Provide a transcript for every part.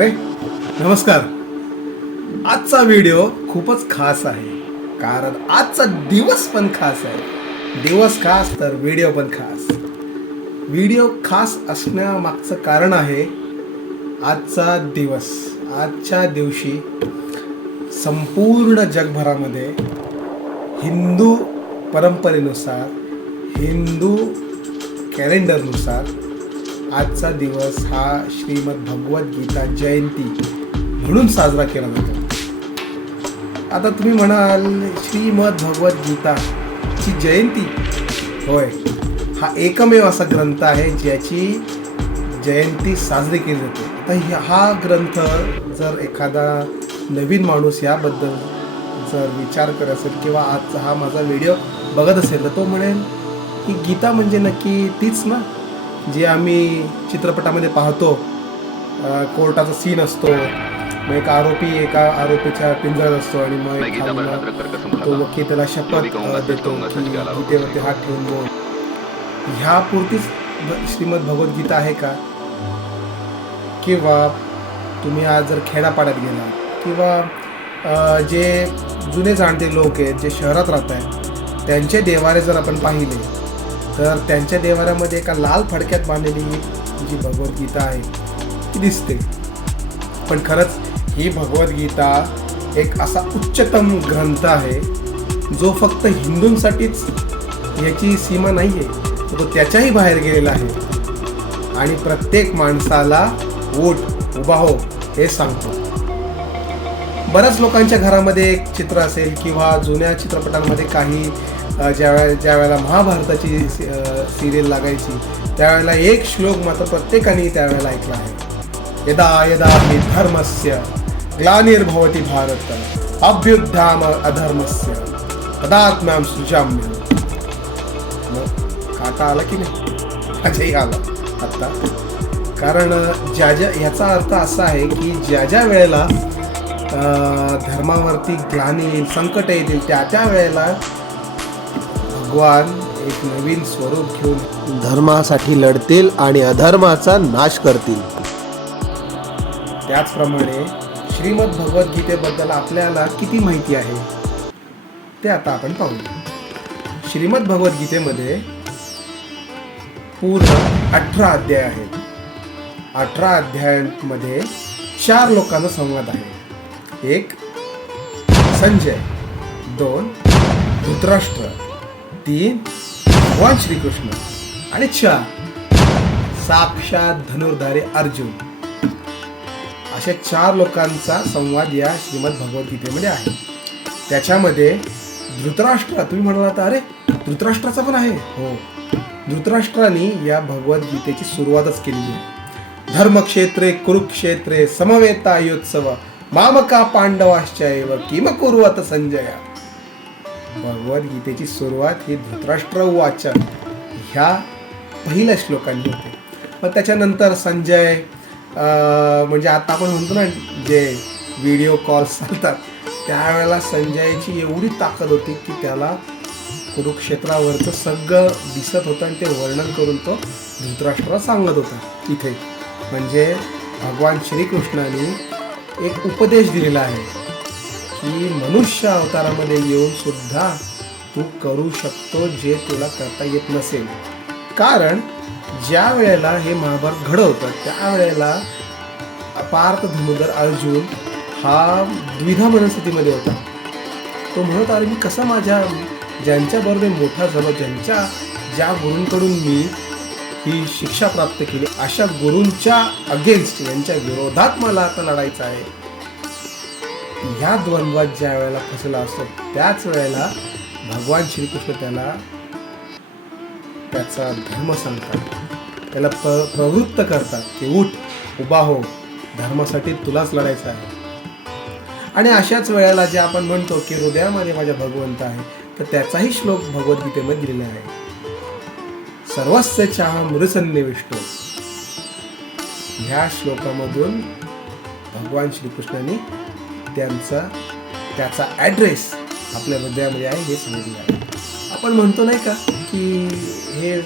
अरे नमस्कार. आजचा व्हिडिओ खूपच खास आहे. कारण आजचा दिवस पण खास आहे. दिवस खास तर व्हिडिओ पण खास. व्हिडिओ खास असण्यामागचं कारण आहे आजचा दिवस. आजच्या दिवशी संपूर्ण जगभरामध्ये हिंदू परंपरेनुसार हिंदू कॅलेंडरनुसार आजचा दिवस हा श्रीमद भगवद्गीता जयंती म्हणून साजरा केला जातो. आता तुम्ही म्हणाल श्रीमद भगवद्गीता ची जयंती? होय. हा एकमेव असा ग्रंथ आहे ज्याची जयंती साजरी केली जाते. आता हा ग्रंथ जर एखादा नवीन माणूस याबद्दल जर विचार करत असेल किंवा आजचा हा माझा व्हिडिओ बघत असेल तर तो म्हणेल की गीता म्हणजे नक्की तीच ना? जे आम्ही चित्रपटामध्ये पाहतो कोर्टाचा सीन असतो मग एक आरोपी एका आरोपीच्या पिंजऱ्यात असतो आणि मग तो वकील त्याला शपथ देतो गीतेवरती हात ठेवून बोल. ह्या पुरतीच श्रीमद भगवद्गीता आहे का? किंवा तुम्ही आज जर खेडापाड्यात गेला किंवा जे जुने जाणते लोक आहेत जे शहरात राहत आहेत त्यांचे देवारे जर आपण पाहिले तर त्यांच्या देवाऱ्यामध्ये एका लाल फडक्यात बांधलेली जी भगवद्गीता आहे ती दिसते. पण खरंच ही भगवद्गीता एक असा उच्चतम ग्रंथ आहे जो फक्त हिंदूंसाठीच याची सीमा नाही आहे तो त्याच्याही बाहेर गेलेला आहे. आणि प्रत्येक माणसाला ओट उभा हो हे सांगतो. बऱ्याच लोकांच्या घरामध्ये एक चित्र असेल किंवा जुन्या चित्रपटांमध्ये काही ज्यावेळेला ज्यावेळेला महाभारताची सिरियल लागायची त्यावेळेला एक श्लोक मात्र प्रत्येकाने त्यावेळेला ऐकला आहे. यदा यदा हि धर्मस्य ग्लानिर्भवती भारत अभ्युद्धाम अधर्मस्य तदात्म्यां सृजाम्य मग काटा आला की नाही? माझ्याही आला. आत्ता कारण ज्या ज्या ह्याचा अर्थ असा आहे की ज्या ज्या वेळेला धर्मावरती ग्लानी येईल संकट येतील त्या त्या वेळेला भगवान एक नवीन स्वरूप घेऊन धर्मासाठी लढतील आणि अधर्माचा नाश करतील. त्याचप्रमाणे श्रीमद भगवद्गीतेबद्दल आपल्याला किती माहिती आहे? ते आता आपण पाहू श्रीमद भगवद्गीतेमध्ये पूर्ण अठरा अध्याय आहेत. अठरा अध्यायांमध्ये चार लोकांचा संवाद आहे. एक संजय दोन धृतराष्ट्र तीन भगवान श्रीकृष्ण आणि चार साक्षात धनुर्धारे अर्जुन. अशा चार लोकांचा संवाद या श्रीमद भगवद्गीतेमध्ये आहे. त्याच्यामध्ये धृतराष्ट्र तुम्ही म्हणाला तर अरे धृतराष्ट्राचा पण आहे. हो. धृतराष्ट्राने या भगवद्गीतेची सुरुवातच केलेली आहे. धर्मक्षेत्रे कुरुक्षेत्रे समवेता युत्सव मामका पांडवाश्चैव किम कुर्वत संजया. भगवद्गीतेची सुरुवात ही धृतराष्ट्र वाचन ह्या पहिल्या श्लोकांनी होते. मग त्याच्यानंतर संजय म्हणजे आता आपण म्हणतो ना जे व्हिडिओ कॉल्स चालतात त्यावेळेला संजयची एवढी ताकद होती की त्याला कुरुक्षेत्रावरचं सगळं दिसत होतं आणि ते वर्णन करून तो धृतराष्ट्राला सांगत होता तिथे. म्हणजे भगवान श्रीकृष्णाने एक उपदेश दिलेला आहे. की मनुष्य अवतारामध्ये येऊन सुद्धा तू करू शकतो जे तुला करता येत नसेल. कारण ज्या वेळेला हे महाभारत घडवतं त्यावेळेला पार्थ धनुधर अर्जुन हा द्विधा मनस्थितीमध्ये होता. तो म्हणत अरे मी कसा माझ्या ज्यांच्याबरोबर मी मोठा झालो ज्यांच्या ज्या गुरूंकडून मी ही शिक्षा प्राप्त केली अशा गुरूंच्या अगेन्स्ट यांच्या विरोधात मला आता लढायचं आहे. ह्या द्वंद्वात ज्या वेळेला फसला असतो त्याच वेळेला भगवान श्रीकृष्ण त्याला त्याचा धर्म सांगतात. त्याला प्र प्रवृत्त करतात की उठ उभा हो धर्मासाठी तुलाच लढायचं आहे. आणि अशाच वेळेला जे आपण म्हणतो की हृदयामध्ये माझ्या भगवंत आहे तर त्याचाही श्लोक भगवद्गीतेमध्ये दिलेला आहे. सर्वस्य चहा मृसन्निविष्टो ह्या श्लोकामधून भगवान श्रीकृष्णाने त्यांचा त्याचा ॲड्रेस आपल्या हृदयामध्ये आहे हे सांगितलं आहे आपण म्हणतो नाही का की हे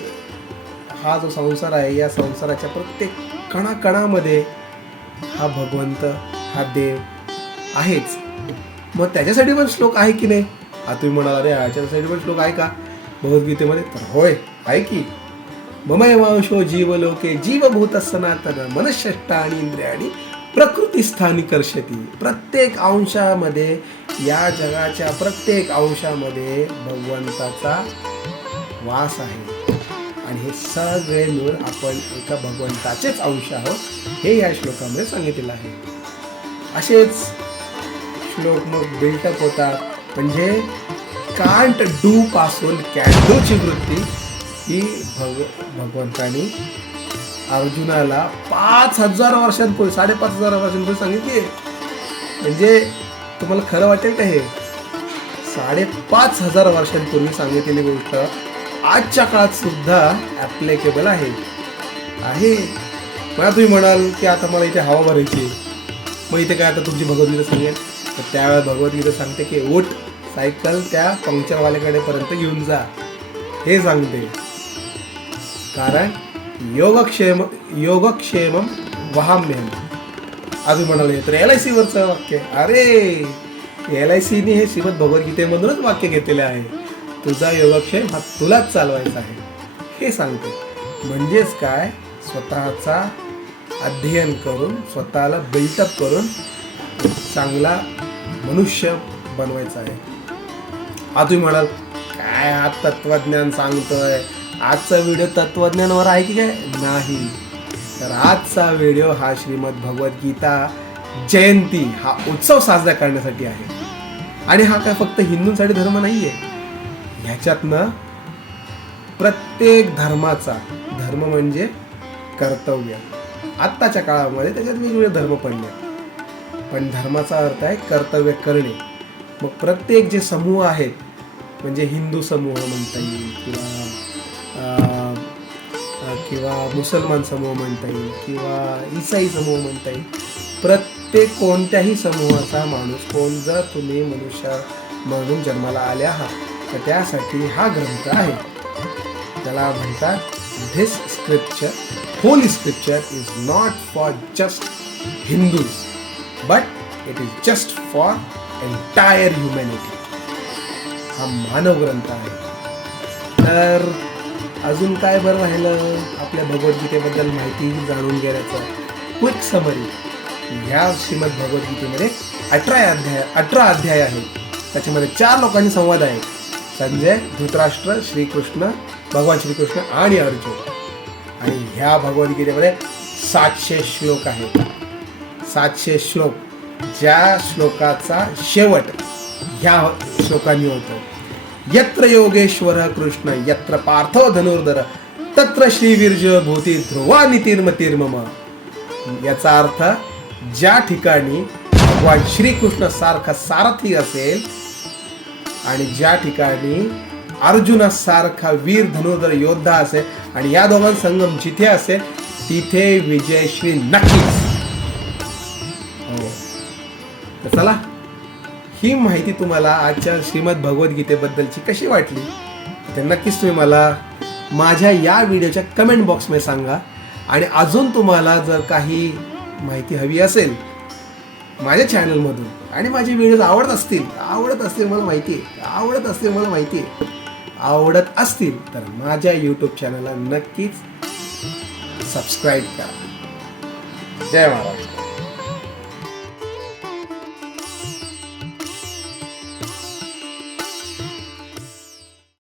हा जो संसार आहे या संसाराच्या प्रत्येक कणाकणामध्ये हा भगवंत हा देव आहेच. मग त्याच्यासाठी पण श्लोक आहे की नाही? हा तुम्ही म्हणाल अरे ह्याच्यासाठी पण श्लोक आहे का? भगवद्गीतेमध्ये तर होय आहे की. ममय वंशो जीवलोके जीवभूत सनातन मनश्रेष्ठ आणि इंद्रियाणी प्रकृती स्थानी कर्षती प्रत्येक अंशामध्ये या जगाच्या प्रत्येक अंशामध्ये भगवंताचा वास आहे. आणि हे सगळे मिळून आपण एका भगवंताचेच अंश आहोत हे या श्लोकामध्ये सांगितलेलं आहे. असेच श्लोक मग बिल्टअप होतात. म्हणजे कांट डू पासून कॅन डूची वृत्ती ही भग भगवंतानी अर्जुनाला पाच हजार वर्षांपूर्वी साडेपाच हजार वर्षांपूर्वी सांगितली. म्हणजे तुम्हाला खरं वाटेल का हे? साडेपाच हजार वर्षांपूर्वी सांगितलेली गोष्ट आजच्या काळात सुद्धा ॲप्लिकेबल आहे. आहे. मला तुम्ही म्हणाल की आता मला इथे हवा भरायची आहे. मग इथे काय आता तुमची भगवद्गीता सांगेल तर त्यावेळेस भगवद्गीता सांगते की ओट सायकल त्या पंक्चरवाल्याकडे पर्यंत घेऊन जा. हे सांगते. कारण योगक्षेम योगक्षेमम वहाम्यम अजून म्हणाले तर एल आय सीवरचं वाक्य. अरे एल आय सीने हे श्रीमद भगवद्गीतेमधूनच वाक्य घेतलेले आहे. तुझा योगक्षेम हा तुलाच चालवायचा आहे. हे सांगते. म्हणजेच काय? स्वतःचा अध्ययन करून स्वतःला बिल्टअप करून चांगला मनुष्य बनवायचा आहे. हा तुम्ही म्हणाल काय हा तत्वज्ञान सांगतोय? आजचा व्हिडिओ तत्वज्ञानावर आहे की काय? नाही. तर आजचा व्हिडिओ हा श्रीमद भगवद्गीता जयंती हा उत्सव साजरा करण्यासाठी आहे. आणि हा काय फक्त हिंदूंसाठी धर्म नाही आहे ह्याच्यातनं प्रत्येक धर्माचा धर्म म्हणजे कर्तव्य. आत्ताच्या काळामध्ये त्याच्यात वेगवेगळे धर्म पडले. पण धर्माचा अर्थ आहे कर्तव्य करणे. मग प्रत्येक जे समूह आहेत म्हणजे हिंदू समूह म्हणता येईल किंवा किंवा मुसलमान समूह म्हणता येईल किंवा इसाई समूह म्हणता येईल प्रत्येक कोणत्याही समूहाचा माणूस कोण जर तुम्ही मनुष्य म्हणून जन्माला आले आहात तर त्यासाठी हा ग्रंथ आहे. त्याला म्हणतात this scripture holy scripture is not for just Hindus but it is just for entire humanity हा मानव ग्रंथ आहे. तर अजून काय बरं राहिलं आपल्या भगवद्गीतेबद्दल माहिती जाणून घेण्याचं? क्विक समरी ह्या श्रीमद भगवद्गीतेमध्ये अठरा अध्याय अठरा अध्याय आहेत त्याच्यामध्ये चार लोकांचे संवाद आहे. संजय धृतराष्ट्र श्रीकृष्ण भगवान श्रीकृष्ण आणि अर्जुन. आणि ह्या भगवद्गीतेमध्ये सातशे श्लोक आहेत. सातशे श्लोक ज्या श्लोकाचा शेवट ह्या श्लोकांनी होतो. यत्र योगेश्वर कृष्ण यत्र पार्थो धनुर्धर तत्र श्रीवीर्ज भूती ध्रुवा नितीर्मतीर्मम याचा अर्थ ज्या ठिकाणी भगवान श्रीकृष्ण सारखा सारथी असेल आणि ज्या ठिकाणी अर्जुनासारखा वीर धनुर्धर योद्धा असेल आणि या दोघांचा संगम जिथे असेल तिथे विजयश्री नक्कीच ही माहिती तुम्हाला आजच्या श्रीमद भगवद्गीतेबद्दलची कशी वाटली? तर नक्कीच तुम्ही मला माझ्या या व्हिडिओच्या कमेंट बॉक्समध्ये सांगा. आणि अजून तुम्हाला जर काही माहिती हवी असेल माझ्या चॅनलमधून आणि माझे व्हिडिओज आवडत असतील आवडत असतील मला माहिती आहे आवडत असतील मला माहिती आहे आवडत असतील तर माझ्या यूट्यूब चॅनलला नक्कीच सबस्क्राईब करा. जय महाराज.